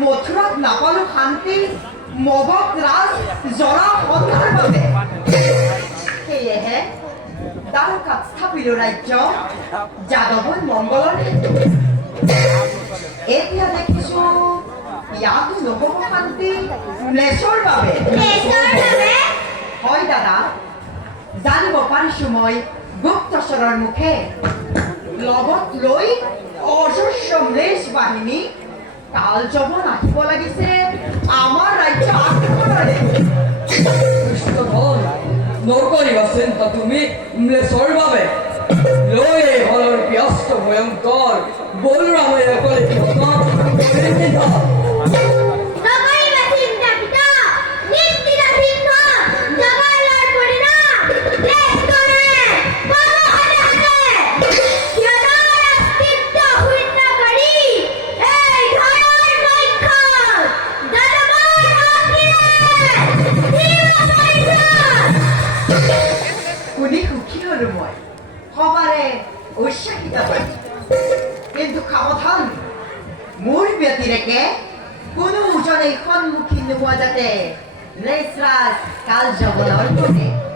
মথুৰাত নাপালো শান্তি মগধ ৰাজ জৰাসন্ধৰ বাবে সেয়েহে দ্বাৰকাত স্থাপিলো ৰাজ্য যাদৱৰ মংগলৰ হেতু এতিয়া দেখিছো ইয়াতো নহব শান্তি ম্লেচ্ছৰ বাবে হয় দাদা জানিব পাৰিছো মই গুপ্তচৰৰ মুখে লগত লৈ অজস্ৰ ম্লেচ্ছ বাহিনী কাল যবন আহিব লাগিছে আমাৰ ৰাজ্য আক্ৰমণৰে কৃষ্ণধন নকৰিবা চিন্তা তুমি ম্লেচ্ছৰ বাবে লৈ হলৰ ব্যস্ত ভয়ংকৰ বলৰামে অকলে শুনি সুখী হলো মই সবাৰে উৎসাহিত কৰি কিন্তু সাৱধান মোৰ ব্যতিৰেকে কোনো উজনে সন্মুখীন নোহোৱা যাতে ম্লেচ্ছ ৰাজ কাল যবনৰ কৰে